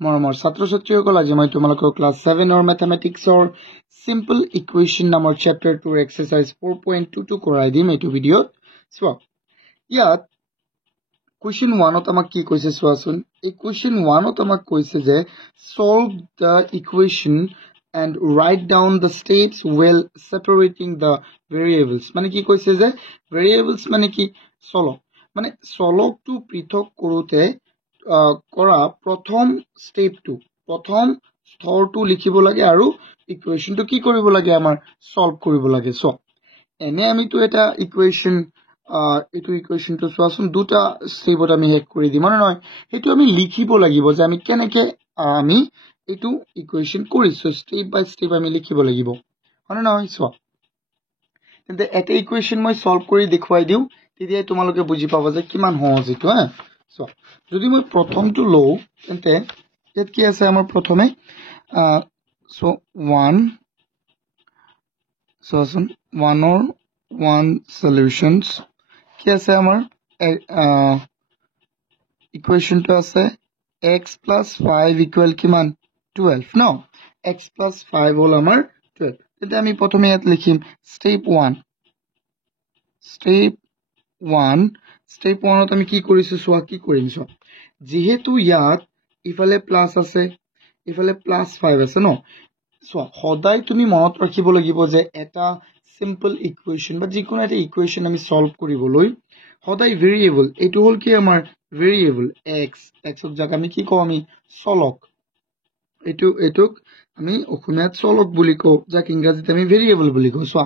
মৰমৰ ছাত্ৰ ছাত্ৰীসকল আজি মই তোমালোকক ক্লাছ 7 অৰ ম্যাথমেটিক্সৰ সিম্পল ইকুৱেশ্যন নামৰ চেপ্টাৰ 2 এক্সাৰসাইজ 4.22 কৰাই দিম এইটো ভিডিঅ'ত চোৱা ইয়াত question 1 ত আমাক কি কৈছে চোৱাচোন এই question 1 ত আমাক কৈছে যে solve the equation and write down the steps while separating the variables মানে কি কৈছে যে variables মানে কি solve মানে solve to পৃথক কৰোতে কৰা প্ৰথম স্টেপটো প্ৰথম স্তৰটো লিখিব লাগে আৰু ইকুৱেশ্যনটো কি কৰিব লাগে আমাৰ সলভ কৰিব লাগে সো এনে আমিটো এটা ইকুৱেশ্যন এটো ইকুৱেশ্যনটো চোৱাচোন দুটা স্টেপত আমি হেক কৰি দিম মানে নহয় হেতু আমি লিখিব লাগিব যে আমি কেনেকে আমি এটো ইকুৱেশ্যন কৰিছো স্টেপ বাই স্টেপ আমি লিখিব লাগিব মানে নহয় সো তেন্তে এটা ইকুৱেশ্যন মই সলভ কৰি দেখুৱাই দিও তেতিয়া তোমালোকে বুজি পাবা যে কিমান সহজ এটো হা সো যদি মই প্ৰথমটো লও তেন্তে ইয়াত কি আছে আমাৰ প্ৰথমে সো 1 সোচোন 1 or 1 solutions কি আছে আমাৰ ইকুৱেশ্যনটো আছে x + 5 = কিমান 12 ন x + 5 হল আমাৰ 12 তেন্তে আমি প্ৰথমে ইয়াত লিখিম step 1 step 1 ত আমি কি কৰিছো সোৱা কি কৰিম সোৱা যেহেতু ইয়াত ইফালে প্লাস আছে ইফালে +5 আছে ন সো সদায় তুমি মনত ৰাখিব লাগিব যে এটা সিম্পল ইকুৱেশ্যন বা যিকোনো এটা ইকুৱেশ্যন আমি সলভ কৰিবলৈ সদায় ভেৰিয়েবল এটো হল কি আমাৰ ভেৰিয়েবল x ক জাক আমি কি কও আমি চলক এটোক আমি অসমীয়াত চলক বুলি কও যাক ইংৰাজীত আমি ভেৰিয়েবল বুলি কও সো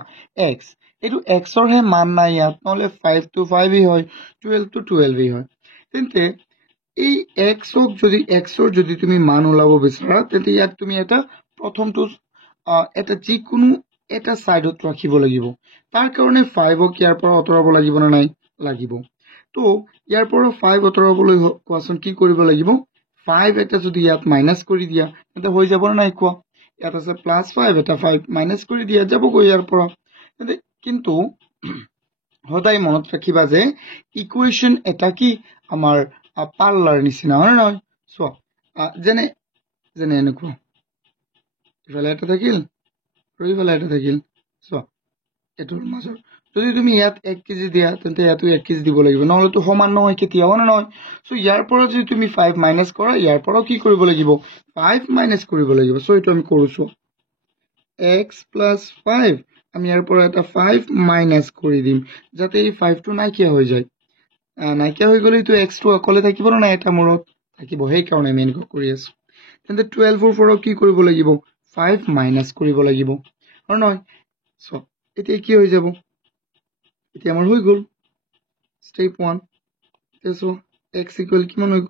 x এটো x ৰ হে মান নাই ইয়াত নহলে 5 to 5 ই হয় 12 to 12 ই হয় তেন্তে এই x ক যদি x ৰ যদি তুমি মান ওলাব বিচাৰা তেন্তে ইয়াত তুমি এটা প্ৰথমটো এটা যিকোনো এটা সাইডত ৰাখিব লাগিব তাৰ কাৰণে 5 ক ইয়াৰ পৰা অতৰাব লাগিব না নাই লাগিব তো ইয়াৰ পৰা 5 অতৰাবলৈ কোৱাচোন কি কৰিব লাগিব 5 এটা যদি ইয়াত মাইনাস কৰি দিয়া তেন্তে হৈ যাব না নাই কোৱা ইয়াত আছে +5 এটা 5 মাইনাস কৰি দিয়া যাব গৈ ইয়াৰ পৰা তেন্তে কিন্তু সদায় মনত ৰাখিবা যে ইকুৱেশ্যন এটা কি আমাৰ পাল্লাৰ নিচিনা হয় নহয় সো যেনে এনেকুৱা ইফালে এটা থাকিল আৰু ইফালে এটা থাকিল সো এটোৰ মাজৰ যদি তুমি ইয়াত 1 কেজি দিয়া তেন্তে ইয়াতো 1 কেজি দিব লাগিব নহলে তো সমান নহয় কেতিয়া হয় নহয় সো ইয়াৰ পৰা যদি তুমি 5 মাইনাস কৰা ইয়াৰ পৰা কি কৰিব লাগিব 5 মাইনাস কৰিব লাগিব সো এটো আমি কৰিছো x + 5 আমি ইয়াৰ পৰা এটা 5 মাইনাস কৰি দিম যাতে এই 5 টো নাইকিয়া হৈ যায় নাইকিয়া হৈ গলে তো x টো অকলে থাকিব না এটা মূৰত থাকিব হেই কাৰণে আমি এনেকৈ কৰি আছো তেন্তে 12 ৰ পৰা কি কৰিব লাগিব 5 মাইনাস কৰিব লাগিব আৰু নহয় সো এতিয়া কি হৈ যাব এতিয়া আমাৰ হৈ গল step 1 তেসো x = কিমান হৈ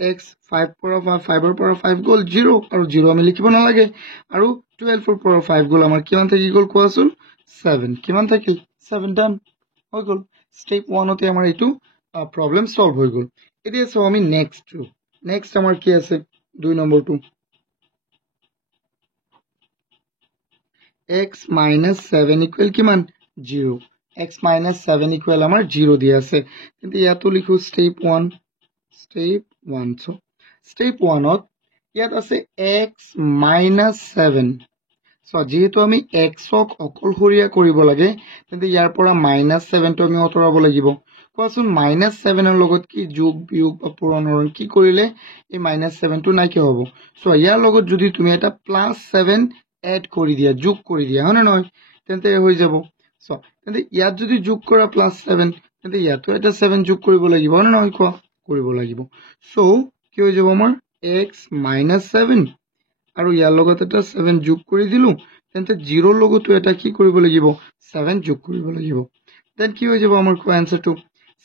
x 5 পৰা 5 ৰ পৰা 5 গল 0 আৰু 0 আমি লিখিব না লাগে আৰু 12 ৰ পৰা 5 গল আমাৰ কিমান থাকি গল কোৱাচোন 7 কিমান থাকি 7 ডান হৈ গল step 1 তে আমাৰ এটো প্ৰবলেম সলভ হৈ গল এতিয়া সো আমি নেক্সট আমাৰ কি আছে 2 নম্বৰটো x - 7 = কিমান 0 x - 7 = আমাৰ 0 দিয়া আছে কিন্তু ইয়াতো লিখো step 1 সো step 1 ত ইয়াত আছে x - 7 সো যেহেতু আমি x ক অকলহৰীয়া কৰিব লাগে তেন্তে ইয়াৰ পৰা -7 টো আমি অতৰাব লাগিব কোৱাচোন -7 ৰ লগত কি যোগ বিয়োগ বা পূৰণৰ কি কৰিলে এই -7 টো নাইকিয়া হ'ব সো ইয়াৰ লগত যদি তুমি এটা +7 এড কৰি দিয়া যোগ কৰি দিয়া হয় না নহয় তেন্তে হৈ যাব সো তেন্তে ইয়াত যদি যোগ কৰা +7 তেন্তে ইয়াতো এটা 7 যোগ কৰিব লাগিব হয় না নহয় কোৱা কৰিব লাগিব সো কি হৈ যাব আমাৰ x - 7 আৰু ইয়াৰ লগত এটা 7 যোগ কৰি দিলু তেন্তে 0 ৰ লগতো এটা কি কৰিব লাগিব 7 যোগ কৰিব লাগিব দেন কি হৈ যাব আমাৰ কোৱা আনসাৰটো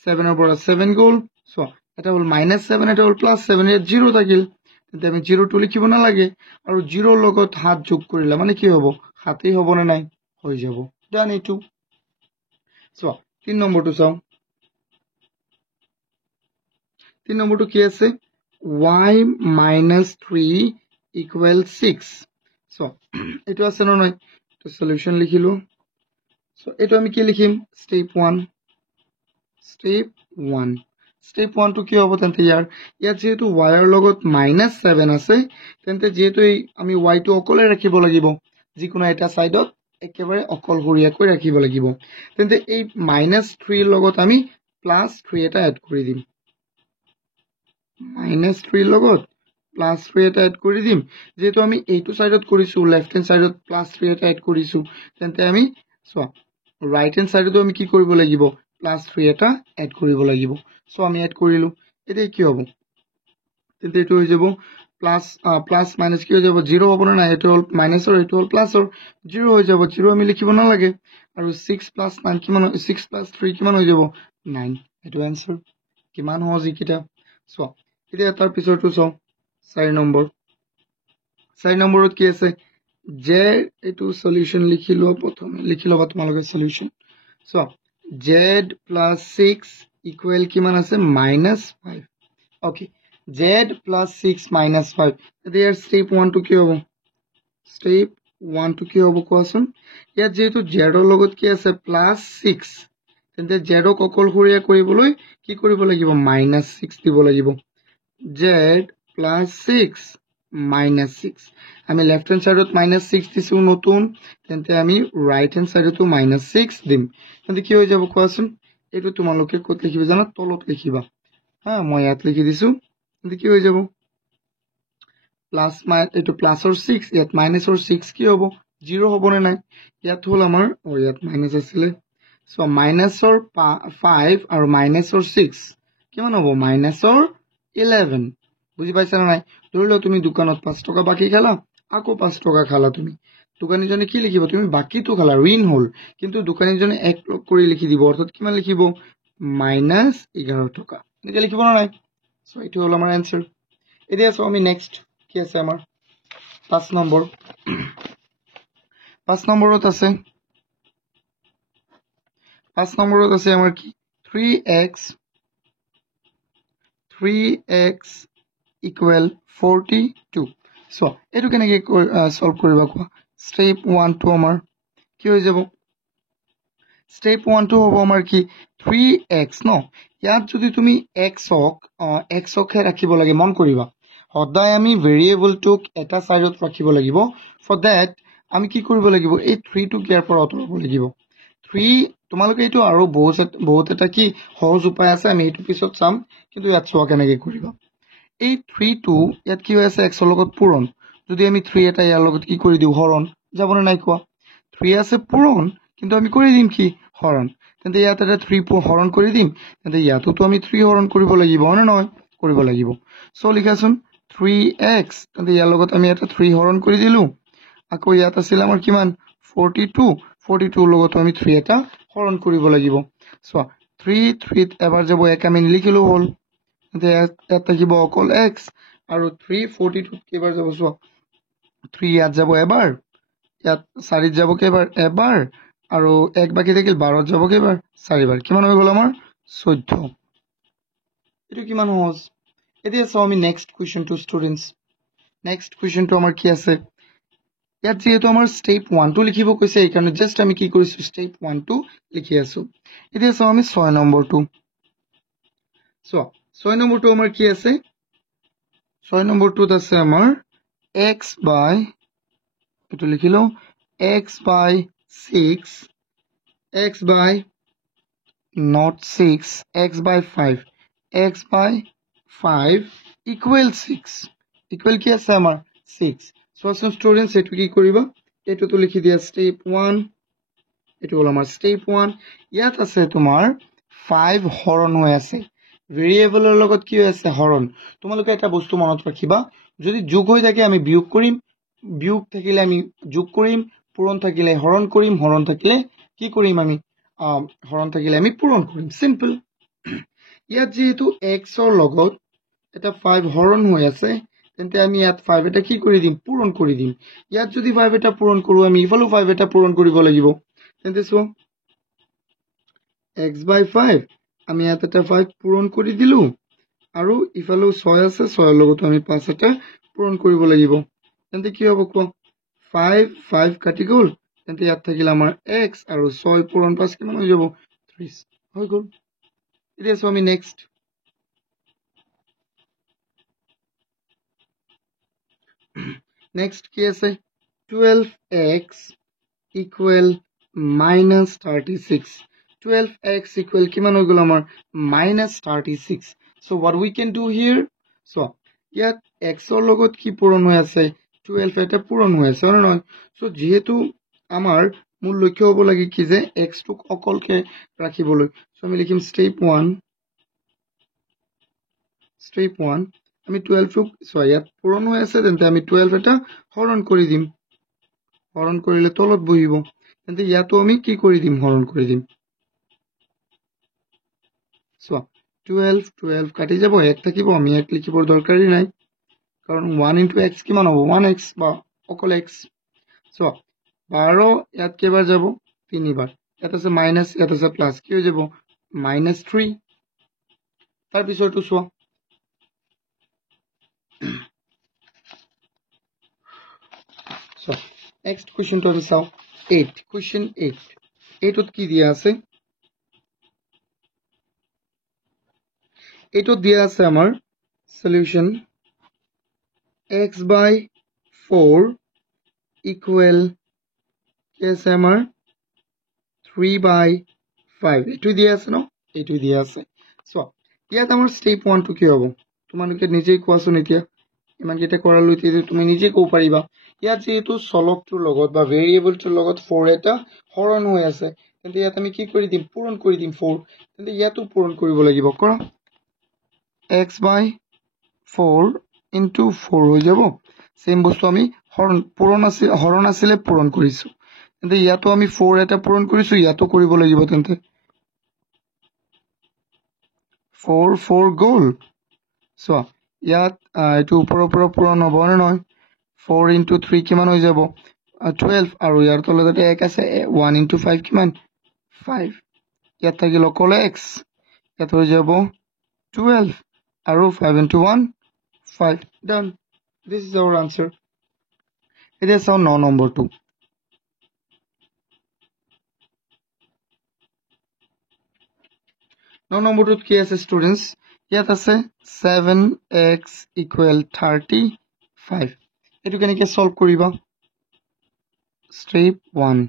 7 ৰ পৰা 7 গল সো এটা হল -7 এটা হল +7 ইয়াত 0 থাকিল তেন্তে আমি 0 টো লিখিব না লাগে আৰু 0 ৰ লগত 7 যোগ কৰিলা মানে কি হ'ব 7 হ'ব না নাই হৈ যাব ডান এটো সো 3 নম্বৰটো চাও 3 নম্বৰটো কি আছে y - 3 = 6 সো এটো আছে না নাই তো সলিউশন লিখিলো সো এটো আমি কি লিখিম step 1 স্টেপ 1 টো কি হ'ব তেন্তে ইয়াত যেহেতু y ৰ লগত -7 আছে তেন্তে যেহেতু আমি y টো অকলে ৰাখিব লাগিব যিকোনো এটা সাইডত একেবাৰে অকলশৰীয়াকৈ ৰাখিব লাগিব তেন্তে এই -3 ৰ লগত আমি +3 এটা এড কৰি দিম -3 লগত +3 এটা এড কৰি দিম যেহেতু আমি এইটো সাইডত কৰিছো লেফট হ্যান্ড সাইডত +3 এটা এড কৰিছো তেন্তে আমি সোৱা ৰাইট হ্যান্ড সাইডতো আমি কি কৰিব লাগিব +3 এটা এড কৰিব লাগিব সো আমি এড কৰিলো এতিয়া কি হ'ব তেন্তে এটো হৈ যাব প্লাস মাইনাস কি হৈ যাব 0 হ'ব না এটো হল মাইনাসৰ এটো হল প্লাসৰ 0 হৈ যাব 0 আমি লিখিব না লাগে আৰু 6 + 9 কিমান 6 + 3 কিমান হৈ যাব 9 এটো आंसर কিমান হ'ব জিকিটা সো এতিয়া তাৰ পিছৰটো চাও 4 নম্বৰত কি আছে যে এটো সলিউশন লিখিলো প্ৰথমে লিখি লবা তোমালোকে সলিউশন সো z + 6 ইকুৱেল কিমান আছে -5 ওকে z + 6 - 5 এতিয়া স্টেপ 1 টো কি হ'ব স্টেপ 1 টো কি হ'ব কোৱাচোন ইয়াত যেহেতু z ৰ লগত কি আছে +6 তেন্তে z ক অকলশৰীয়া কৰিবলৈ কি কৰিব লাগিব -6 দিব লাগিব z + 6 -6 আমি লেফট হ্যান্ড সাইডত -6 দিছো নতুন তেন্তে আমি রাইট হ্যান্ড সাইডতো -6 দিম তেন্তে কি হৈ যাব কোৱাচোন এটো তোমালোকে কত লিখিবা জানা তলত লিখিবা হ্যাঁ মই ইয়াত লিখি দিছো তেন্তে কি হৈ যাব প্লাস এটো প্লাসৰ 6 ইয়াত মাইনাসৰ 6 কি হ'ব 0 হ'ব নে নাই ইয়াত হল আমাৰ ইয়াত মাইনাস আছিল সো মাইনাসৰ 5 আৰু মাইনাসৰ 6 কিমান হ'ব মাইনাসৰ 11 বুজি পাইছা না নাই ধৰিলো তুমি দোকানত 5 টকা বাকি খালা আকৌ 5 টকা খালা তুমি দোকানীজনে কি লিখিব তুমি বাকিটো খালা ঋণ হল কিন্তু দোকানীজনে এক লগ কৰি লিখি দিব অর্থাৎ কিমান লিখিব -11 টকা এনেকে লিখিব না নাই সো এটো হল আমাৰ आंसर এতিয়া সো আমি নেক্সট কি আছে আমাৰ 5 নম্বৰত আছে 5 নম্বৰত আছে আমাৰ কি 3x = 42 সো এটো কেনেকৈ সলভ কৰিবা কোৱা স্টেপ 1 টো আমাৰ কি হৈ যাব স্টেপ 1 টো হ'ব আমাৰ কি 3x ন ইয়াত যদি তুমি x ক ৰাখিব লাগে মন কৰিবা সদায় আমি ভেৰিয়েবলটোক এটা সাইডত ৰাখিব লাগিব ফৰ দ্যাট আমি কি কৰিব লাগিব এই 3 টো ইয়াৰ পৰা আঁতৰাব লাগিব 3 তোমালোকে এইটো আৰু বহুত এটা কি সহজ উপায় আছে আমি এইটো পিছত চাম কিন্তু ইয়াত চোৱা কেনেকৈ কৰিবা এই 3 টো ইয়াত কি হৈ আছে x ৰ লগত পূৰণ যদি আমি 3 এটা ইয়াৰ লগত কি কৰি দিও হৰণ যাবনে নাই কোৱা 3 আছে পূৰণ কিন্তু আমি কৰি দিম কি হৰণ তেন্তে ইয়াত এটা 3 হৰণ কৰি দিম তেন্তে ইয়াতটো আমি 3 হৰণ কৰিব লাগিব না নহয় কৰিব লাগিব সো লিখাচোন 3x তেন্তে ইয়াৰ লগত আমি এটা 3 হৰণ কৰি দিলো আকৌ ইয়াত আছিল আমাৰ কিমান 42 লগত আমি 3 এটা হৰণ কৰিব লাগিব সো 3 এবাৰ যাব এক আমি লিখিলো হল তেন্তে ইয়াত থাকিব অকল x আৰু 342 কেবাৰ যাব সো 3 ইয়াত যাব এবাৰ ইয়াত 4 যাব কেবাৰ এবাৰ আৰু এক বাকি থাকিল 12 যাব কেবাৰ 4 বাৰ কিমান হৈ গল আমাৰ 14 এটো কিমান সহজ এতিয়া সো আমি next question to students next question to আমাৰ কি আছে ইয়াত যেহেতু আমাৰ স্টেপ 1 টো লিখিব কৈছে এই কাৰণে জাস্ট আমি কি কৰিছো স্টেপ 1 টো লিখি আছো এতিয়া সো আমি 6 নম্বৰটো সো 6 নম্বৰটো আমাৰ কি আছে 6 নম্বৰটোত আছে আমাৰ x by এটো লিখিলো x by 6 x by not 6 x by 5 x by 5 equal 6 equal কি আছে আমাৰ 6 সো স্টুডেন্টস এটো কি কৰিবা এটো তো লিখি দিয়া স্টেপ 1 এটো হল আমাৰ স্টেপ 1 ইয়াত আছে তোমাৰ 5 হৰণ হৈ আছে ভেৰিয়েবলৰ লগত কি হৈ আছে হৰণ তোমালোকে এটা বস্তু মনত ৰাখিবা যদি যোগ হৈ থাকে আমি বিয়োগ কৰিম বিয়োগ থাকিলে আমি যোগ কৰিম পূৰণ থাকিলে হৰণ কৰিম হৰণ থাকিলে কি কৰিম আমি হৰণ থাকিলে আমি পূৰণ কৰিম সিম্পল ইয়াত যেহেতু x ৰ লগত এটা 5 হৰণ হৈ আছে তেন্তে আমি ইয়াত 5 এটা কি কৰি দিম পূৰণ কৰি দিম ইয়াত যদি 5 এটা পূৰণ কৰো আমি ইফালে 5 এটা পূৰণ কৰিব লাগিব তেন্তে সো x by 5 আমি ইয়াত এটা 5 পূৰণ কৰি দিলো আৰু ইফালে 6 আছে 6 ৰ লগত আমি 5 এটা পূৰণ কৰিব লাগিব তেন্তে কি হ'ব কোৱা 5 কাটি গল তেন্তে ইয়াত থাকিল আমাৰ x আৰু 6 পূৰণ 5 কিমান হৈ যাব 30 হৈ গল এতিয়া সো আমি নেক্সট নেক্সট কি আছে 12x equal minus 36 12x equal কিমান হৈ গ'ল আমাৰ minus 36 so what we can do here so ইয়াত x ৰ লগত কি পূৰণ হৈ আছে 12 এটা পূৰণ হৈ আছে হয় নহয় so যেহেতু আমাৰ মূল লক্ষ্য হ'ব লাগে কি যে x টোক অকলকে ৰাখিবলৈ so আমি লিখিম step 1 আমি 12 টোক so ইয়াত পূৰণ হৈ আছে তেন্তে আমি 12 এটা হৰণ কৰি দিম হৰণ কৰিলে তলত বহিব তেন্তে ইয়াতো আমি কি কৰি দিম হৰণ কৰি দিম so 12 কাটি যাব 1 থাকিব আমি 1 লিখিবৰ দৰকাৰি নাই কাৰণ 1 into x কিমান হ'ব 1x বা অকল x so 12 ইয়াত কেবাৰ যাব 3 বাৰ ইয়াত আছে মাইনাস ইয়াত আছে প্লাস কি হৈ যাব -3 তাৰ পিছৰটো চোৱা so next question to আমি চাও 8 question 8 8ত কি দিয়া আছে 8ত দিয়া আছে আমাৰ solution x by 4 equal কি আছে আমাৰ 3 by 5 এটো দিয়া আছে ন এটো দিয়া আছে so ইয়াত আমাৰ step 1 টো কি হ'ব তোমালোকে নিজেই কোৱাচোন এতিয়া ইমান কেটা কৰালো এতিয়া তুমি নিজে কও পাৰিবা ইয়াত যেহেতু চলকটোৰ লগত বা ভেৰিয়েবলটোৰ লগত 4 এটা হৰণ হৈ আছে তেন্তে ইয়াত আমি কি কৰি দিম পূৰণ কৰি দিম 4 তেন্তে ইয়াতো পূৰণ কৰিব লাগিব কৰা x by 4 into 4 হৈ যাব সেম বস্তু আমি হৰণ আছিলে পূৰণ কৰিছো তেন্তে ইয়াতো আমি 4 এটা পূৰণ কৰিছো ইয়াতো কৰিব লাগিব তেন্তে 4 গ'ল so ইয়াত এটো ওপৰৰ পূৰণ হ'ব না নহয় 4 into 3 কিমান হৈ যাব 12 আৰু ইয়াৰ তলতে 1 আছে 1 into 5 কিমান 5 ইয়াত থাকিল অকল x ইয়াত হৈ যাব 12 আৰু 5 into 1 5 done this is our answer এতিয়া চাও 9 নম্বৰটো 9 নম্বৰটোত কি আছে স্টুডেন্টস ইয়াত আছে 7x equal 35 এটো কেনেকৈ সলভ কৰিবা step 1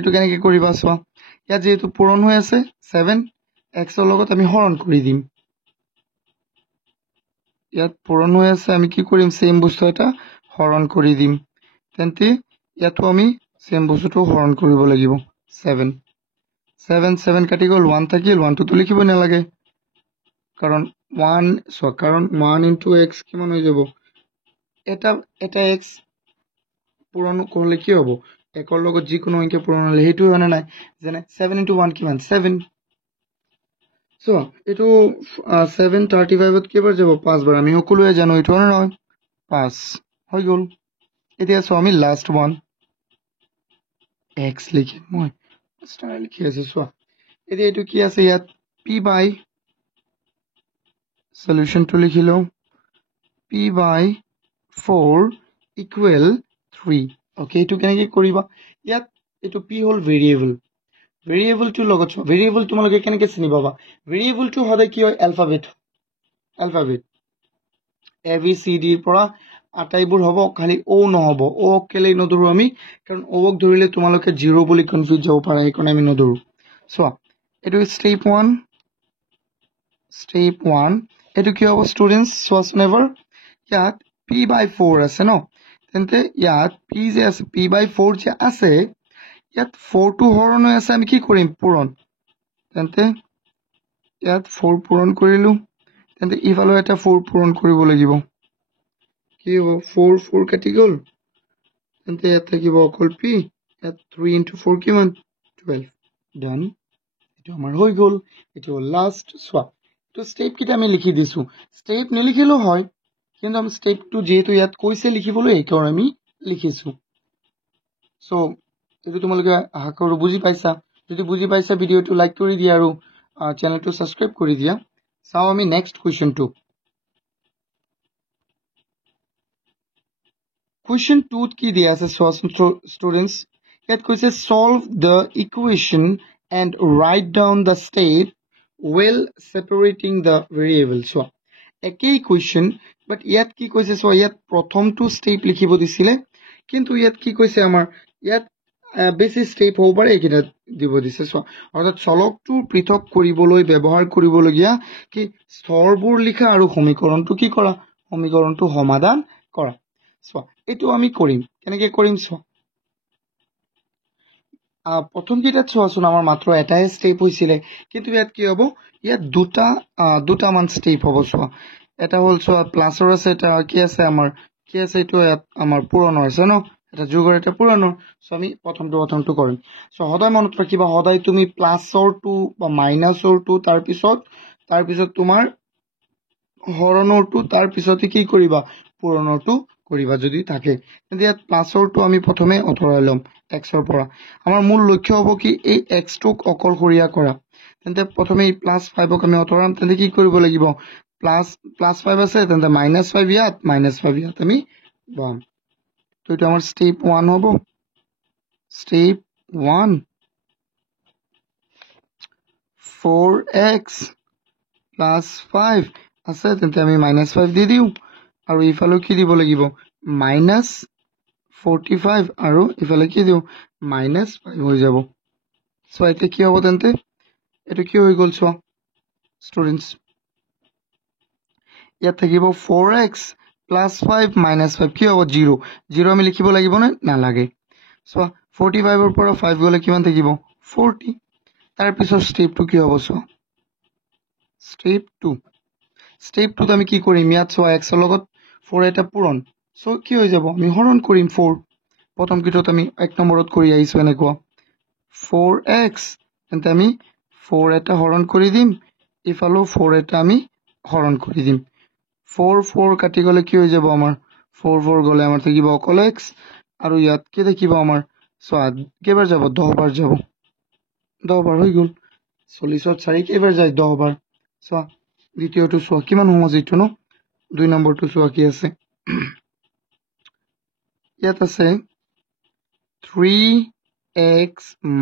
এটো কেনেকৈ কৰিবা চোৱা ইয়াত যেহেতু পূৰণ হৈ আছে 7 x ৰ লগত আমি হৰণ কৰি দিম ইয়াত পূৰণ হৈ আছে আমি কি কৰিম সেম বস্তু এটা হৰণ কৰি দিম তেন্তে ইয়াতো আমি সেম বস্তুটো হৰণ কৰিব লাগিব 7 কাটি গ'ল 1 থাকিল 1 টো লিখিব নালাগে কাৰণ 1 into x কিমান হৈ যাব এটা x পূৰণ কৰিলে কি হ'ব একৰ লগত যিকোনো সংখ্যা পূৰণ হ'লে হেতু হয়নে নাই যেনে 7 into 1 কিমান 7 so এটো 735 ত কেবাৰ যাব 5 বাৰ আমি সকলোৱে জানো এটো না নহয় 5 হৈ গ'ল এতিয়া সো আমি লাষ্ট ওয়ান x লিখিম মই স্টাইল লিখি আছে সো এতিয়া এটো কি আছে ইয়াত p by solution to লিখিলো p by 4 equal 3 okay এটো কেনেকৈ কৰিবা ইয়াত এটো p হল ভেৰিয়েবল টু লগত ভেৰিয়েবল তোমালোকে কেনেকৈ চিনি পাবা ভেৰিয়েবল টু হলে কি হয় alphabet a b c d পৰা আটাইবোৰ হ'ব খালি o নহব o কেলে নধৰো আমি কাৰণ o ক ধৰিলে তোমালোকে 0 বুলি কনফিউজ যাব পাৰা এইকনে আমি নধৰো সো এটো step 1 এটো কি হ'ব স্টুডেন্টস সোয়াচোন এবাৰ ইয়াত p by 4 আছে ন তেন্তে ইয়াত p যে আছে p by 4 যে আছে ইয়াত 4 টো হৰণ হৈ আছে আমি কি কৰিম পূৰণ তেন্তে ইয়াত 4 পূৰণ কৰিলো তেন্তে ইফালে এটা 4 পূৰণ কৰিব লাগিব কি হ'ব 4 কাটি গ'ল তেন্তে ইয়াত থাকিব অকল p ইয়াত 3 into 4 কিমান 12 ডান এটো আমাৰ হৈ গ'ল এটো লাষ্ট সোয়া তো স্টেপ কিটা আমি লিখি দিছো স্টেপ নিলিখিলো হয় কিন্তু আমি স্টেপ টু যেহেতু ইয়াত কৈছে লিখিবলৈ এই কাৰণ আমি লিখিছো সো এটো তোমালোকে আশা কৰো বুজি পাইছা যদি বুজি পাইছা ভিডিওটো লাইক কৰি দিয়া আৰু চ্যানেলটো সাবস্ক্ৰাইব কৰি দিয়া চাও আমি নেক্সট কোৱেশ্চন টু Question 2 কি দিয়া আছে students ইয়াত কৈছে solve the equation and write down the step while separating the variables so একেই কুৱেশ্যন বাট ইয়াত কি কৈছে চোৱা ইয়াত প্ৰথমটো ষ্টেপ লিখিব দিছিলে কিন্তু ইয়াত কি কৈছে আমাৰ ইয়াত বেছি ষ্টেপ হ'ব পাৰে এইকেইটা দিব দিছে চোৱা অৰ্থাৎ চলকটো পৃথক কৰিবলৈ ব্যৱহাৰ কৰিবলগীয়া কি স্তৰবোৰ লিখা আৰু সমীকৰণটো কি কৰা সমীকৰণটো সমাধান কৰা চোৱা এইটো আমি কৰিম কেনেকৈ কৰিম চোৱা প্ৰথম কেইটাত চোৱাচোন আমাৰ মাত্ৰ এটাই ষ্টেপ হৈছিলে কিন্তু ইয়াত কি হ'ব ইয়াত দুটামান ষ্টেপ হ'ব চোৱা এটা হ'ল চোৱা প্লাছৰ আছে এটা কি আছে আমাৰ কি আছে এইটো আমাৰ পূৰণৰ আছে ন এটা যোগৰ এটা পূৰণৰ চ' আমি প্ৰথমটো কৰিম চ' সদায় মনত ৰাখিবা সদায় তুমি প্লাছৰটো বা মাইনাছৰটো তাৰপিছত তোমাৰ হৰণৰটো তাৰপিছতে কি কৰিবা পূৰণৰটো কৰিবা যদি থাকে তেন্তে ইয়াত প্লাছৰটো আমি প্ৰথমে আঁতৰাই ল'ম এক্সৰ পৰা আমাৰ মূল লক্ষ্য হ'ব কি এই এক্সটোক অকলশৰীয়া কৰা তেন্তে প্ৰথমে এই +5ক আমি আঁতৰাম তেন্তে কি কৰিব লাগিব +5 আছে তেন্তে -5 ইয়াত আমি পাম তো এইটো আমাৰ ষ্টেপ 1 হ'ব ষ্টেপ 1 4x + 5 আছে তেন্তে আমি -5 দি দিওঁ আৰু ইফালে কি দিব লাগিব -45 আৰু ইফালে কি দিওঁ -5 হৈ যাব চ' এতিয়া কি হ'ব তেন্তে এইটো কি হৈ গ'ল চোৱা ষ্টুডেণ্টছ ইয়াত থাকিব 4x + 5 -5 কি হ'ব 0 আমি লিখিব লাগিব নে নালাগে চোৱা 45ৰ পৰা 5 গ'লে কিমান থাকিব 40 তাৰপিছত ষ্টেপটো কি হ'ব চোৱা ষ্টেপ 2ত আমি কি কৰিম ইয়াত চোৱা এক্সৰ লগত 4 এটা পূৰণ চ' কি হৈ যাব আমি হৰণ কৰিম 4 প্ৰথম কেইটাত আমি 1 নম্বৰত কৰি আহিছোঁ এনেকুৱা 4x তেন্তে আমি 4 এটা হৰণ কৰি দিম ইফালেও 4 এটা আমি হৰণ কৰি দিম 4 কাটি গ'লে কি হৈ যাব আমাৰ 4 গ'লে আমাৰ থাকিব অকল x আৰু ইয়াত কি থাকিব আমাৰ চোৱা কেইবাৰ যাব 10 বাৰ যাব 10 বাৰ হৈ গ'ল 40ত 4 কেইবাৰ যায় 10 বাৰ চোৱা দ্বিতীয়টো চোৱা কিমান সহজ এইটো ন 2 নম্বৰটো চোৱা কি আছে ইয়াত আছে 3x -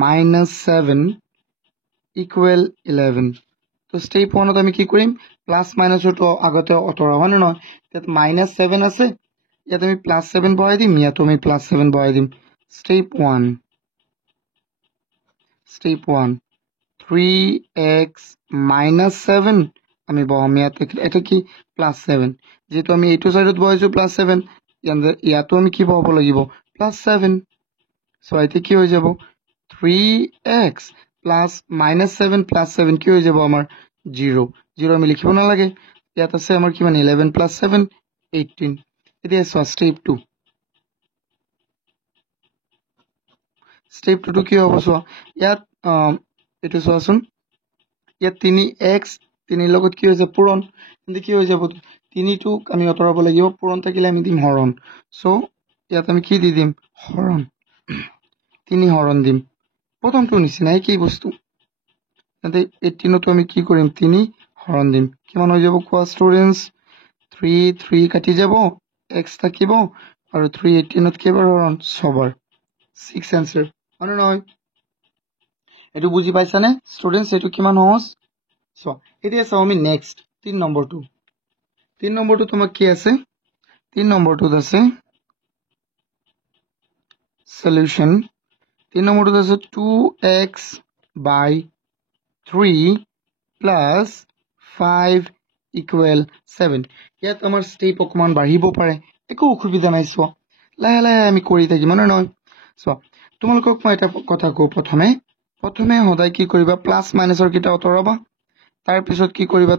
7 = 11 তো ষ্টেপ 1ত আমি কি কৰিম প্লাছ মাইনাছৰটো আগতে আঁতৰাম হয় নে নহয় ইয়াত -7 আছে ইয়াত আমি +7 বহাই দিম ইয়াতো আমি +7 বহাই দিম ষ্টেপ 1 3x - 7 আমি বহাম ইয়াত এটা কি +7 যেহেতু আমি এইটো সাইডত বহাইছো +7 ইয়াতো আমি কি বহাব লাগিব +7 চ' এতিয়া কি হৈ যাব 3x + -7 কি হৈ যাব আমাৰ 0 আমি লিখিব নালাগে ইয়াত আছে আমাৰ কিমান 11 + 7 18 এতিয়া চোৱা ষ্টেপ 2 কি হ'ব চোৱা ইয়াত এইটো চোৱাচোন ইয়াত 3x 3 লগত কি হৈছে পূৰণ কিন্তু কি হৈ যাব 3টোক আমি আঁতৰাব লাগিব পূৰণ থাকিলে আমি দিম হৰণ চ' ইয়াত আমি কি দি দিম হৰণ 3 হৰণ দিম প্ৰথমটো নিচিনা একেই বস্তু তেন্তে 18তো আমি কি কৰিম 3 হৰণ দিম কিমান হৈ যাব কোৱা ষ্টুডেণ্টছ 3 কাটি যাব x থাকিব আৰু 3 18ত কেইবাৰ হৰণ 6 বাৰ 6 এনসাৰ মানে নহয় এইটো বুজি পাইছানে ষ্টুডেণ্টছ এইটো কিমান সহজ চোৱা এতিয়া চাওঁ আমি নেক্সট 3 নম্বৰটো তোমাক কি আছে 3 নম্বৰটোত আছে সলিউশন 3 নম্বৰটোত আছে 2x / 3 + 5 = 7 ইয়াত আমাৰ ষ্টেপ অকমান বাঢ়িব পাৰে একো অসুবিধা নাই চোৱা লাহে লাহে আমি কৰি থাকিম মানে নহয় চোৱা তোমালোকক মই এটা কথা কওঁ প্ৰথমে সদায় কি কৰিবা প্লাছ মাইনাছৰ কেইটা আঁতৰাবা তাৰপিছত কি কৰিবা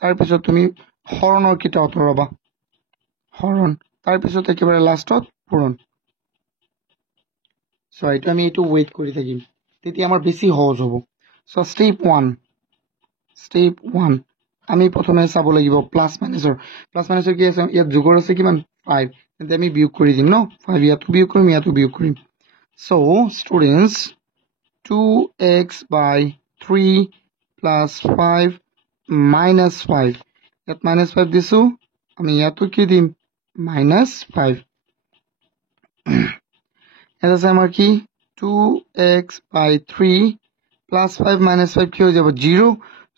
তাৰপিছত তুমি হৰণৰ কেইটা আঁতৰাবা হৰণ তাৰপিছত একেবাৰে লাষ্টত পূৰণ চ' আমি এইটো ৱেইট কৰি থাকিম তেতিয়া আমাৰ বেছি সহজ হ'ব চ' ষ্টেপ 1 আমি প্ৰথমে চাব লাগিব প্লাছ মাইনাছৰ কি আছে ইয়াত যোগৰ আছে কিমান 5 তেন্তে আমি বিয়োগ কৰি দিম ন 5 ইয়াতো বিয়োগ কৰিম চ' ষ্টুডেণ্টছ 2x / 3 + 5 - 5 ইয়াত -5 দিছো আমি ইয়াতো কি দিম -5 ইয়াত আছে আমাৰ কি 2x / 3 + 5 - 5 কি হৈ যাব 0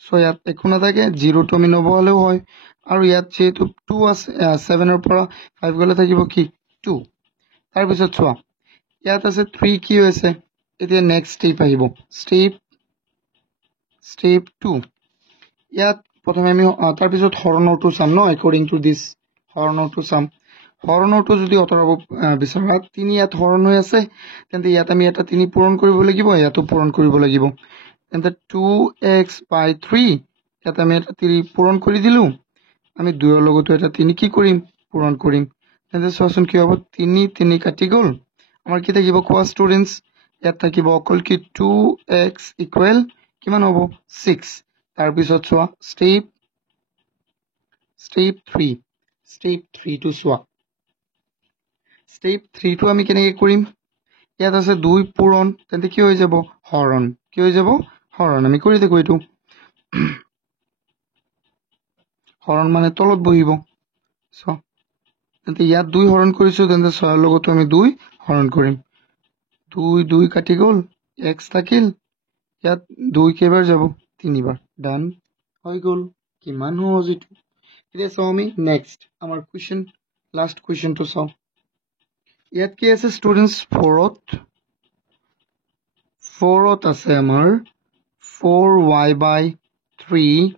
সো ইয়াত একো নাথাকে 0 টো আমি নবহালেও হয় আৰু ইয়াত যেহেতু 2 আছে 7 ৰ পৰা 5 গলে থাকিব কি 2 তাৰপিছত চোৱা ইয়াত আছে 3 কি হৈছে এতিয়া নেক্সট স্টেপ আহিব স্টেপ 2 ইয়াত প্ৰথমে আমি তাৰপিছত হৰণৰটো চাম ন একৰ্ডিং টু দিস হৰণৰটো চাম হৰণৰটো যদি অতৰাব বিচাৰা 3 ইয়াত হৰণ হৈ আছে তেন্তে ইয়াত আমি এটা 3 পূৰণ কৰিব লাগিব ইয়াতো পূৰণ কৰিব লাগিব তেন্তে 2x by 3 ইয়াত আমি এটা 3 পূৰণ কৰি দিলো আমি 2 ৰ লগতো এটা 3 কি কৰিম পূৰণ কৰিম তেন্তে চোৱাচোন কি হ'ব 3 3 কাটি গ'ল আমাৰ কি থাকিব কোৱা ষ্টুডেন্টস ইয়াত থাকিব অকল কি 2x ইকুৱেল কিমান হ'ব 6 তাৰপিছত চোৱা স্টেপ 3 টো চোৱা স্টেপ 3 টো আমি কেনেকৈ কৰিম ইয়াত আছে 2 পূৰণ তেন্তে কি হৈ যাব হৰণ কি হৈ যাব হৰণ আমি কৰি দেখো এইটো হৰণ মানে তলত বহিব চোৱা তেন্তে ইয়াত 2 হৰণ কৰিছো তেন্তে 6 ৰ লগতো আমি 2 হৰণ কৰিম 2 কাটি গ'ল x থাকিল ইয়াত 2 কেইবাৰ যাব 3 বাৰ ডান হৈ গ'ল কিমান সহজ এইটো এতিয়া চাও আমি নেক্সট আমাৰ কোৱেশ্চন লাষ্ট কোৱেশ্চনটো চাও ইয়াত কি আছে ষ্টুডেন্টস 4ত আছে আমাৰ 4y by 3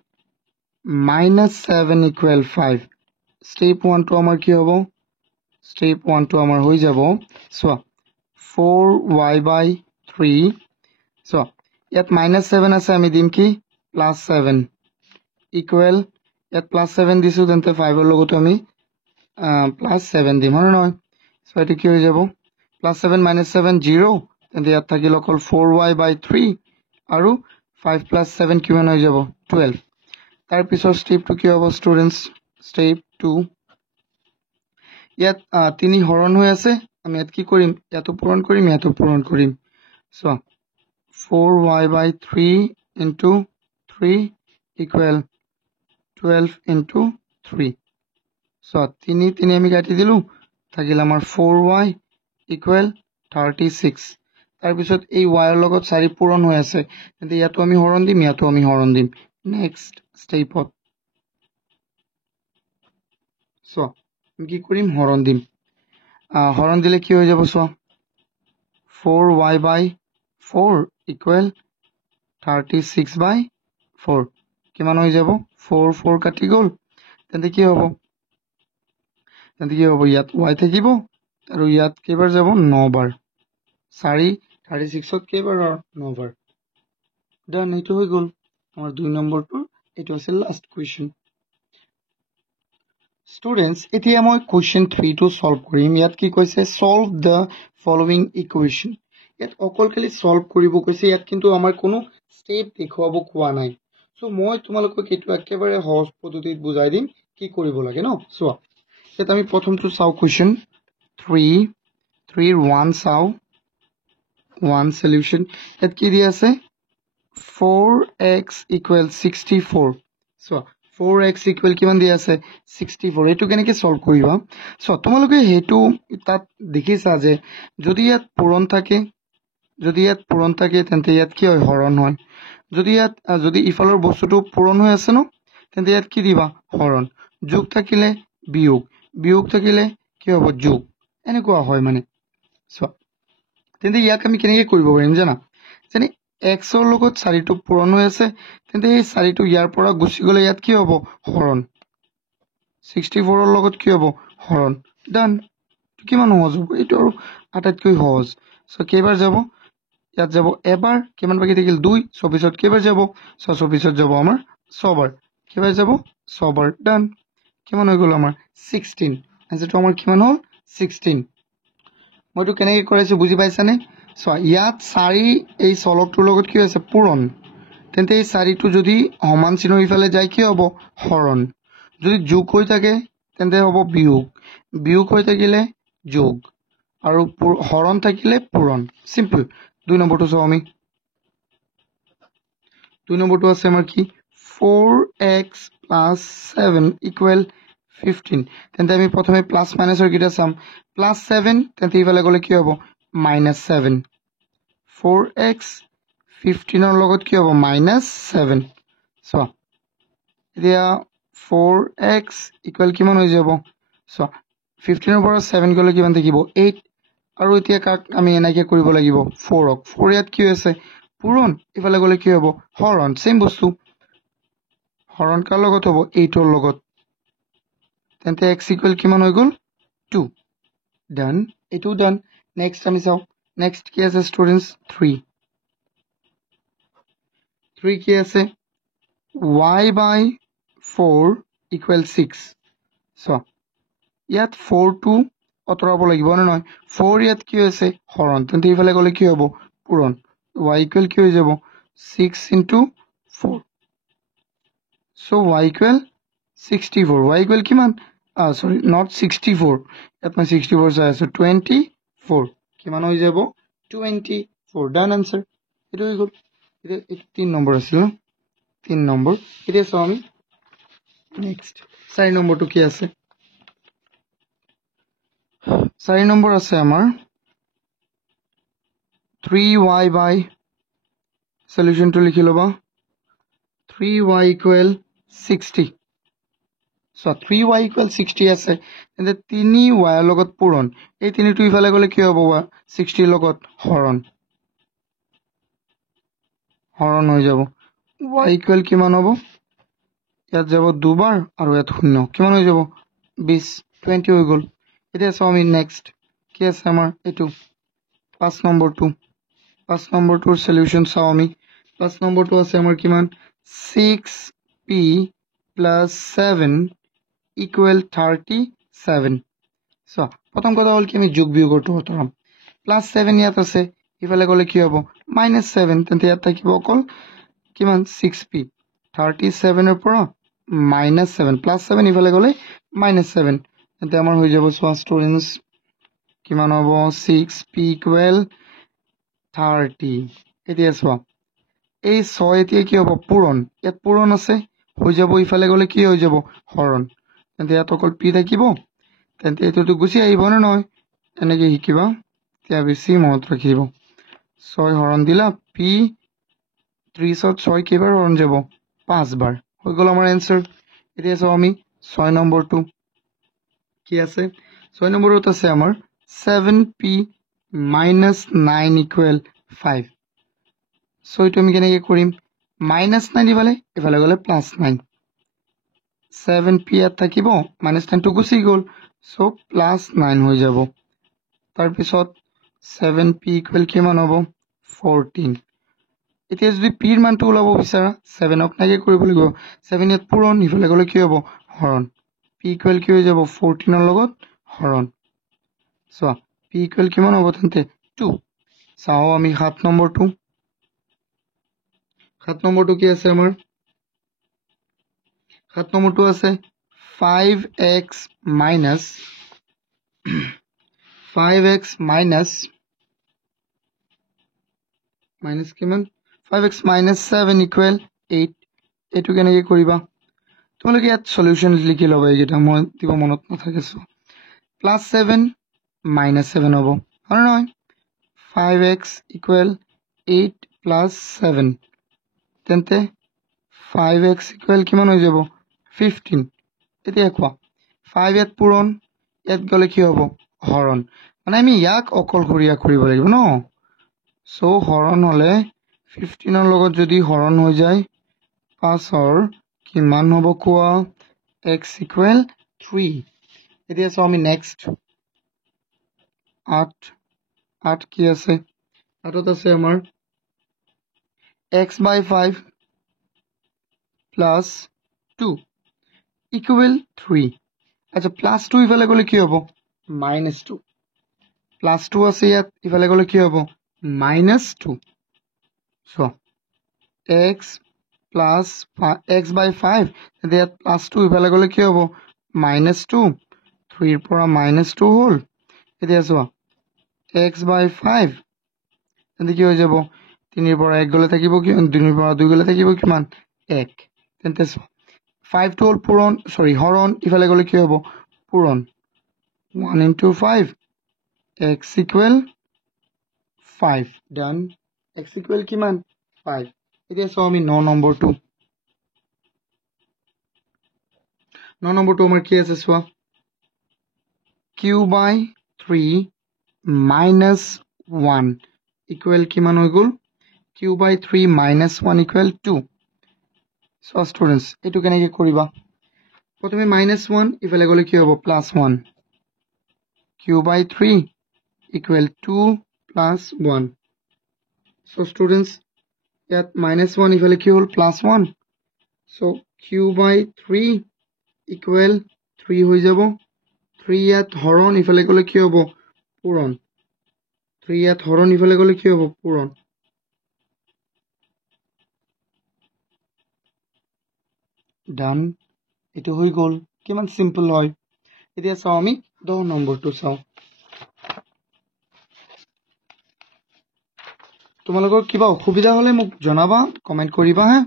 minus 7 equal 5 step 1 to আমাৰ কি হ'ব step 1 to আমাৰ হৈ যাব চোৱা 4y by 3 চোৱা ইয়াত minus 7 আছে আমি দিম কি plus 7 equal ইয়াত plus 7 দিছো তেন্তে 5 ৰ লগতো আমি plus 7 দিম হয় নহয় সো এটো কি হৈ যাব plus 7 minus 7 0 তেন্তে ইয়াত থাকিল অকল 4y by 3 আৰু 5 plus 7 কিমান হৈ যাব 12 তাৰ পিছৰ স্টেপটো কি হ'ব ষ্টুডেন্টস স্টেপ 2 ইয়াত 3 হৰণ হৈ আছে আমি ইয়াত কি কৰিম ইয়াতো পূৰণ কৰিম চোৱা 4y by 3 into 3 equal 12 into 3 চোৱা 3 আমি কাটি দিলো থাকিল আমাৰ 4y equal 36 তাৰ পিছত এই y ৰ লগত 4 পূৰণ হৈ আছে তেন্তে ইয়াতো আমি হৰণ দিম নেক্সট স্টেপত চোৱা আমি কি কৰিম হৰণ দিম হৰণ দিলে কি হৈ যাব চোৱা 4y by 4 equal 36 by 4 কিমান হৈ যাব 4 কাটি গ'ল তেন্তে কি হ'ব ইয়াত y থাকিব আৰু ইয়াত কেইবাৰ যাব 9 বাৰ 4 36ত কেইবাৰ 9 বাৰ ডান এইটো হৈ গ'ল আমাৰ 2 নম্বৰটো এইটো আছিল লাষ্ট কোৱেশ্চন ষ্টুডেন্টস এতিয়া মই কোৱেশ্চন 3 টো সলভ কৰিম ইয়াত কি কৈছে সলভ দা ফলোইং ইকুৱেশ্যন ইয়াত অকল খালি সলভ কৰিব কৈছে ইয়াত কিন্তু আমাৰ কোনো স্টেপ দেখুৱাব কোৱা নাই সো মই তোমালোকক এইটো একেবাৰে সহজ পদ্ধতিত বুজাই দিম কি কৰিব লাগে ন চোৱা ইয়াত আমি প্ৰথমটো চাও কোৱেশ্চন 3 ৰ 1 চাও 1 সলিউশন ইয়াত কি দিয়া আছে 4x equal 64 চোৱা 4x equal কিমান দিয়া আছে 64 এটো কেনেকৈ সলভ কৰিবা সো তোমালোকে হেতু তাত দেখিছা যে যদি ইয়াত পূৰণ থাকে তেন্তে ইয়াত কি হয় হৰণ হয় যদি ইফালৰ বস্তুটো পূৰণ হৈ আছে ন তেন্তে ইয়াত কি দিবা হৰণ যোগ থাকিলে বিয়োগ থাকিলে কি হ'ব যোগ এনেকুৱা হয় মানে সো তেন্তে ইয়াক আমি কেনেকৈ কৰিব পাৰিম জানা যেনে x ৰ লগত 4 টো পূৰণ হৈ আছে তেন্তে এই 4 টো ইয়াৰ পৰা গুচি গলে ইয়াত কি হ'ব হৰণ 64 ৰ লগত কি হ'ব হৰণ ডান কিমান সহজ হ'ব এইটো আৰু আটাইতকৈ সহজ সো কেইবাৰ যাব ইয়াত যাব এবাৰ কিমান বাকি থাকিল 2 24ত কেইবাৰ যাব 24ত যাব আমাৰ 6 বাৰ কেইবাৰ যাব 6 বাৰ ডান কিমান হৈ গ'ল আমাৰ 16 আনসাৰটো আমাৰ কিমান হ'ল 16 মইটো কেনেকৈ কৰাইছো বুজি পাইছানে সো ইয়াত 4 এই চলকটোৰ লগত কি আছে পূৰণ তেন্তে এই 4 টো যদি সমান চিহ্ন ইফালে যায় কি হ'ব হৰণ যদি যোগ হৈ থাকে তেন্তে হ'ব বিয়োগ হৈ থাকিলে যোগ আৰু হৰণ থাকিলে পূৰণ সিম্পল 2 নম্বৰটো চাও আমি 2 নম্বৰটো আছে আমাৰ কি 4x plus 7 equal 15 তেন্তে আমি প্ৰথমে প্লাস মাইনাসৰ কিটা চাম প্লাস 7 তেন্তে ইফালে গলে কি হ'ব -7 4x 15 ৰ লগত কি হ'ব -7 চোৱা এতিয়া 4x ইকুৱেল কিমান হৈ যাব চোৱা 15 ৰ পৰা 7 গ'লে কিমান থাকিব 8 আৰু এতিয়া কাক আমি এনেকৈ কৰিব লাগিব 4ক 4 ইয়াত কি হৈছে পূৰণ ইফালে গ'লে কি হ'ব হৰণ সেম বস্তু হৰণ কাৰ লগত হ'ব 8ৰ লগত তেন্তে x ইকুৱেল কিমান হৈ গ'ল 2 ডান এইটো ডান নেক্সট আমি চাওঁ নেক্সট কি আছে ষ্টুডেণ্টছ 3 কি আছে y by 4 equal 6 so ইয়াত 4 টো অতৰাব লাগিব না নহয় 4 ইয়াত কি হৈছে হৰণ তেন্তে ইফালে গ'লে কি হ'ব পূৰণ y equal কি হৈ যাব 6 into 4 so y equal 64 y equal কিমান sorry not 64 ইয়াত মই 64 চাই আছো 24 কিমান হৈ যাব 24 ডান আনসাৰ এটো হৈ গ'ল এটা 3 নম্বৰ আছিল না 3 নম্বৰ এতিয়া চাও আমি নেক্সট 4 নম্বৰটো কি আছে 4 নম্বৰ আছে আমাৰ 3y by solution to লিখি লবা 3y equal 60 so 3y equal 60 আছে তেন্তে 3y ৰ লগত পূৰণ এই তিনিটো ইফালে গলে কি হ'ব 60 ৰ লগত হৰণ হৰণ হৈ যাব y equal কিমান হ'ব ইয়াত যাব দুবাৰ আৰু ইয়াত শূন্য কিমান হৈ যাব 20 20 হৈ গ'ল এতিয়া চাও আমি নেক্সট কি আছে আমাৰ এটো 5 নম্বৰটোৰ সলিউশন চাও আমি 5 নম্বৰটো আছে আমাৰ কিমান 6p plus 7 equal 37 so প্ৰথম কথা হল কি আমি যোগ বিয়োগটো হতৰাম plus 7 ইয়াত আছে ইফালে গলে কি হ'ব -7 তেন্তে ইয়াত থাকিব অকল কিমান 6p 37 ৰ পৰা -7 plus 7 ইফালে গলে -7 তেন্তে আমাৰ হৈ যাব সো ষ্টুডেন্টস কিমান হ'ব 6p equal 30 এতিয়া চোৱা এই 6 এতিয়া কি হ'ব পূৰণ ইয়াত পূৰণ আছে হৈ যাব ইফালে গলে কি হৈ যাব হৰণ তেন্তে ইয়াত অকল p থাকিব তেন্তে এটোটো গুছি আহিব না নহয় এনেকৈ হিকিবা এতিয়া বেছি মনত ৰাখিব 6 হৰণ দিলা p 30 ত 6 কেইবাৰ হৰণ যাব 5 বাৰ হৈ গ'ল আমাৰ आंसर এতিয়া চাও আমি 6 নম্বৰটো কি আছে 6 নম্বৰত আছে আমাৰ 7p -9 equal 5 so itu আমি কেনেকৈ কৰিম -9 ইফালে গলে +9 7p ইয়াত থাকিব -9 টো গুছি গ'ল so +9 হৈ যাব তাৰ পিছত 7p equal কিমান হ'ব 14 এতিয়া যদি p ৰ মানটো ওলাব বিচাৰা 7 ক নাগে কৰিব লাগিব 7 ইয়াত পূৰণ ইফালে গলে কি হ'ব হৰণ p equal কি হৈ যাব 14 ৰ লগত হৰণ so p equal কিমান হ'ব তেন্তে 2 চাও আমি 7 নম্বৰটো 7 নম্বৰটো কি আছে আমাৰ 7 নম্বৰটো আছে 5x minus 5x minus 7 equal 8 এটো কেনেকৈ কৰিবা তোমালোকে ইয়াত সলিউশন লিখি লবা এইটা মই দিব মনত নাথাকিছো +7 -7 হ'ব আৰু নহয় 5x equal 8 plus 7 তেন্তে 5x equal কিমান হৈ যাব 15 এতিয়া কোৱা 5 ইয়াত পূৰণ ইয়াত গলে কি হ'ব হৰণ মানে আমি ইয়াক অকলশৰীয়া কৰিব লাগিব ন সো হৰণ হলে 15 ৰ লগত যদি হৰণ হৈ যায় 5 ৰ কিমান হ'ব কোৱা x equal 3 এতিয়া চাও আমি নেক্সট 8 কি আছে 8ত আছে আমাৰ x by 5 plus 2 equal 3 আচ্ছা plus 2 ইফালে গলে কি হ'ব -2 plus 2 আছে ইয়াত ইফালে গলে কি হ'ব -2 so x plus x by 5 তেন্তে ইয়াত plus 2 ইফালে গলে কি হ'ব -2 3 ৰ পৰা -2 হ'ল এতিয়া চোৱা x by 5 তেন্তে কি হৈ যাব 3 ৰ পৰা 1 গলে থাকিব কি 2 ৰ পৰা 2 গলে থাকিব কিমান 1 তেন্তে 5 টো হ'ল পূৰণ সৰি হৰণ ইফালে গলে কি হ'ব পূৰণ 1 into 5 x equal 5 done x equal কিমান 5 এতিয়া চাও আমি 9 নম্বৰটো 9 নম্বৰটো আমাৰ কি আছে চোৱা q/3 minus 1 equal কিমান হৈ গ'ল q/3 minus 1 equal 2 so students এটো কেনেকৈ কৰিবা প্ৰথমে -1 ইফালে গলে কি হ'ব +1 q/3 equal 2 plus 1 so students ইয়াত -1 ইফালে কি হ'ল +1 so q/3 equal 3 হৈ যাব 3 ইয়াত হৰণ ইফালে গলে কি হ'ব পূৰণ 3 ইয়াত হৰণ ইফালে গলে কি হ'ব পূৰণ ডান এটো হৈ গ'ল কিমান সিম্পল হয় এতিয়া চাও আমি 10 নম্বৰটো চাও তোমালোকৰ কিবা অসুবিধা হলে মোক জনাবা কমেন্ট কৰিবা হে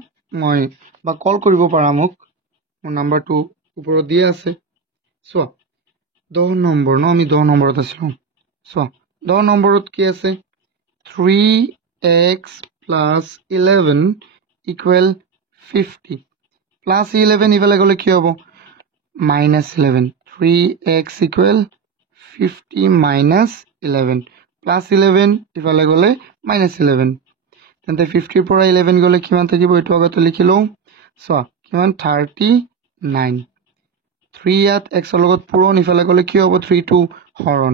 মই বা কল কৰিব পাৰা মোক মোৰ নাম্বাৰটো ওপৰত দিয়া আছে চোৱা 10 নম্বৰ ন আমি 10 নম্বৰত আছিলো চোৱা 10 নম্বৰত কি আছে 3x plus 11 equal 50 plus 11 ইফালে গলে কি হ'ব -11 3x equal 50 minus 11 plus 11 ইফালে গলে -11 তেন্তে 50 পৰা 11 গলে কিমান থাকিব এটো আগতে লিখিলো চোৱা কিমান 39 3 ইয়াত x ৰ লগত পূৰণ ইফালে গলে কি হ'ব 3 টু হৰণ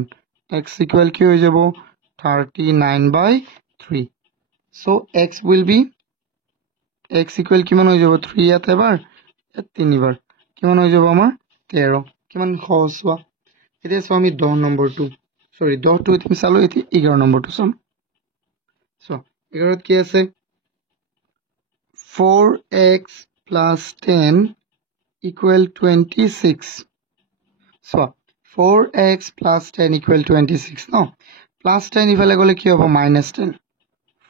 x equal কি হৈ যাব 39/3 so x will be x equal কিমান হৈ যাব 3 ইয়াত এবাৰ 3 বাৰ কিমান হৈ যাব আমাৰ 13 কিমান সহজ হোৱা এতিয়া চোৱা আমি 10 নম্বৰটো সৰি 10 টো তুমি চালো এতিয়া 11 নম্বৰটো চাম so 11 ত কি আছে 4x plus 10 equal 26 so 4x plus 10 equal 26 no plus 10 ইফালে গলে কি হ'ব -10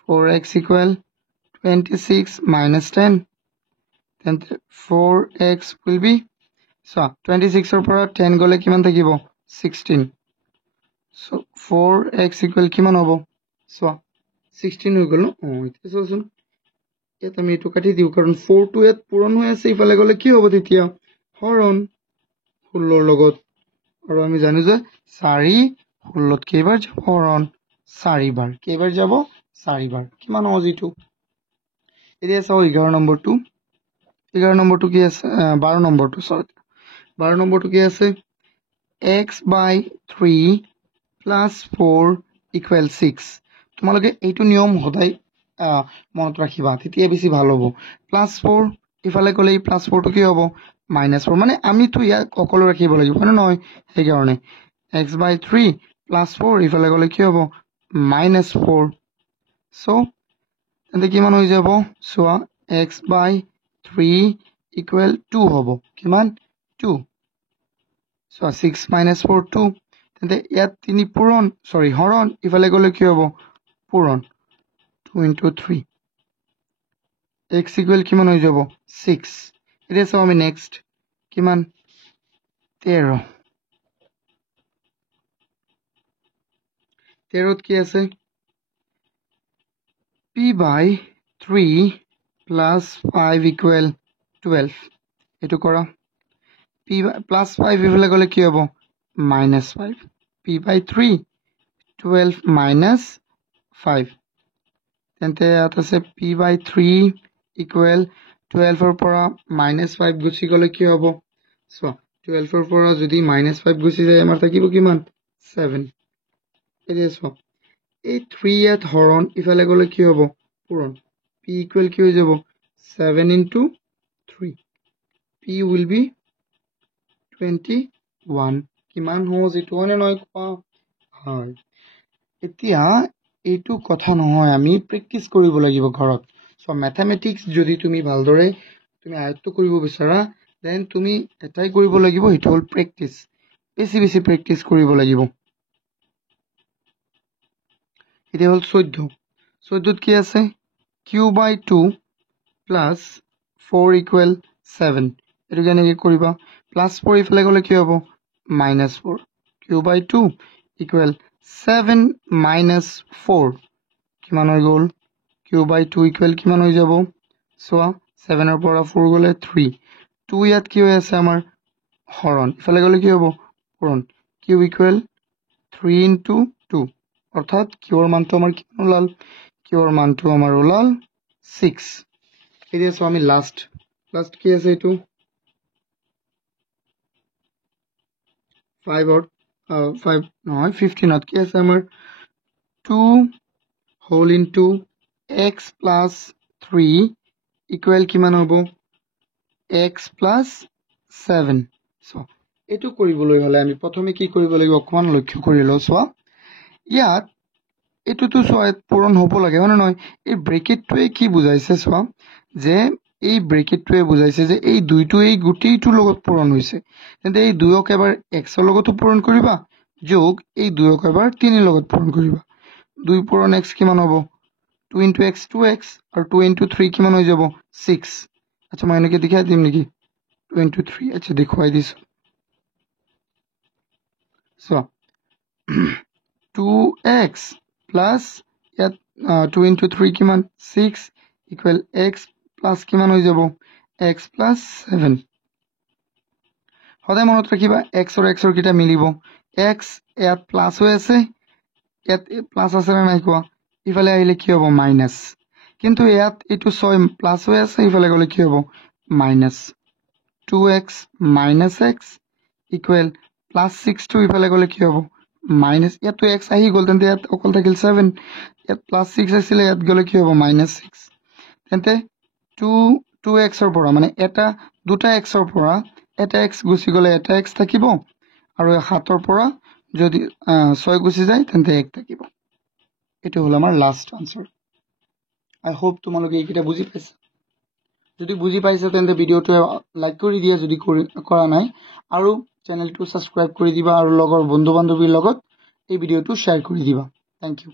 4x equal 26 minus 10 then 4x will be so 26 ৰ পৰা 10 গলে কিমান থাকিব 16 so 4x equal কিমান হ'ব so 16 হৈ গ'ল এতিয়া চোৱাচোন ইয়াত আমি এটো কাটি দিও কাৰণ 4 টো ইয়াত পূৰণ হৈ আছে ইফালে গলে কি হ'ব তেতিয়া হৰণ 16 ৰ লগত আৰু আমি জানো যে 4 16 ত কেইবাৰ যাব হৰণ 4 বাৰ কেইবাৰ যাব 4 বাৰ কিমান হ'ব জিটো এতিয়া চাও 11 নম্বৰটো 11 নম্বৰটো কি আছে 12 নম্বৰটো সৰি 12 নম্বৰটো কি আছে x/3 plus 4 equal 6 তোমালোকে এইটো নিয়ম সদায় মনত ৰাখিবা তেতিয়া বেছি ভাল হ'ব +4 ইফালে গলে +4 টো কি হ'ব -4 মানে আমি তো ইয়াক অকল ৰাখিব লাগিব না নহয় সেই কাৰণে x/3 +4 ইফালে গলে কি হ'ব -4 so তেন্তে কিমান হৈ যাব চোৱা x/3 equal 2 হ'ব কিমান 2 so 6 - 4 2 তেন্তে ইয়াত 3 পূৰণ সৰি হৰণ ইফালে গলে কি হ'ব পূৰণ 2 * 3 x equal কিমান হৈ যাব 6 এতিয়া চাও আমি নেক্সট কিমান 13 13 ত কি আছে p/3 plus 5 equal 12 এটো কৰা p plus 5 ইফালে গলে কি হ'ব -5 p/3 12 minus 5 তেন্তে ইয়াত আছে p/3 equal 12 ৰ পৰা -5 গুছি গলে কি হ'ব সো 12 ৰ পৰা যদি -5 গুছি যায় আমাৰ থাকিব কিমান 7 এতিয়া সো এই 3 ইয়াত হৰণ ইফালে গলে কি হ'ব পূৰণ p equal কি হৈ যাব 7 * 3 p will be 21 কিমান হ'ব যেটো মানে নহয় কোৱা হয় এতিয়া এইটো কথা নহয় আমি প্ৰেক্টিস কৰিব লাগিব ঘৰত সো ম্যাথমেটিক্স যদি তুমি ভালদৰে তুমি আয়ত্ত কৰিব বিচাৰা দেন তুমি এটাই কৰিব লাগিব এটা হল প্ৰেক্টিস বেছি প্ৰেক্টিস কৰিব লাগিব এটা হল 14 14 ত কি আছে q/2 plus 4 equal 7 এটো কেনেকৈ কৰিবা plus 4 ইফালে গলে কি হ'ব -4 q/2 equal 7 minus 4 কিমান হৈ গ'ল q/2 equal কিমান হৈ যাব সোৱা 7 ৰ পৰা 4 গলে 3 2 ইয়াত কি হৈ আছে আমাৰ হৰণ ইফালে গ'লে কি হ'ব পূৰণ কিউ ইকুৱেল 3 into 2 অৰ্থাৎ কিউৰ মানটো আমাৰ কিমান ওলাল কিউৰ মানটো আমাৰ ওলাল 6 এতিয়া চোৱা আমি লাষ্ট কি আছে এইটো 5 নহয় 15 কি আছে আমাৰ 2 whole into x plus 3 equal কিমান হ'ব x প্লাস 7 সো এটো কৰিবলৈ হলে আমি প্ৰথমে কি কৰিব লাগিব অকমান লক্ষ্য কৰি লও চোৱা ইয়াত এটোটো চোৱা পূৰণ হ'ব লাগে হয় নহয় এই ব্ৰেকেটটোৱে কি বুজাইছে চোৱা যে এই ব্ৰেকেটটোৱে বুজাইছে যে এই দুইটো এই গুটিটোৰ লগত পূৰণ হৈছে তেন্তে এই দুইক এবাৰ x ৰ লগতো পূৰণ কৰিবা যোগ এই দুইক এবাৰ 3 ৰ লগত পূৰণ কৰিবা 2 পূৰণ x কিমান হ'ব 2 into x 2x আৰু 2 into 3 কিমান হৈ যাব 6 আচ্ছা মই এনেকৈ দেখাই দিম নেকি 2 into 3 আচ্ছা দেখুৱাই দিছো so 2x plus 2 into 3 কিমান 6 equal x plus কিমান হৈ যাব x plus 7 সদায় মনত ৰাখিবা x আৰু x ৰ কিটা মিলিব x ইয়াত প্লাস হৈ আছে ইয়াত প্লাস আছে না নাই কোৱা ইফালে আহিলে কি হ'ব মাইনাস কিন্তু ইয়াত এটো 6 প্লাস হৈ আছে ইফালে গলে কি হ'ব minus 2x minus x equal plus 6 to ইফালে গলে কি হ'ব minus ইয়াতো x আহি গল তেন্তে ইয়াত অকল থাকিল 7 ইয়াত plus 6 আছিল ইয়াত গলে কি হ'ব minus 6 তেন্তে 2x ৰ পৰা মানে এটা দুটা x ৰ পৰা এটা x গুছি গলে এটা x থাকিব আৰু 7 ৰ পৰা যদি 6 গুছি যায় তেন্তে 1 থাকিব এটো হল আমাৰ লাস্ট আনসার আই হোপ তোমালোকে এইটা বুজি পাইছা যদি বুজি পাইছা তেন্তে ভিডিওটো লাইক কৰি দিয়া যদি কৰা নাই আৰু চেনেলটো সাবস্ক্ৰাইব কৰি দিবা আৰু লগৰ বন্ধু বান্ধৱীৰ লগত এই ভিডিওটো শেয়াৰ কৰি দিবা থ্যাংক ইউ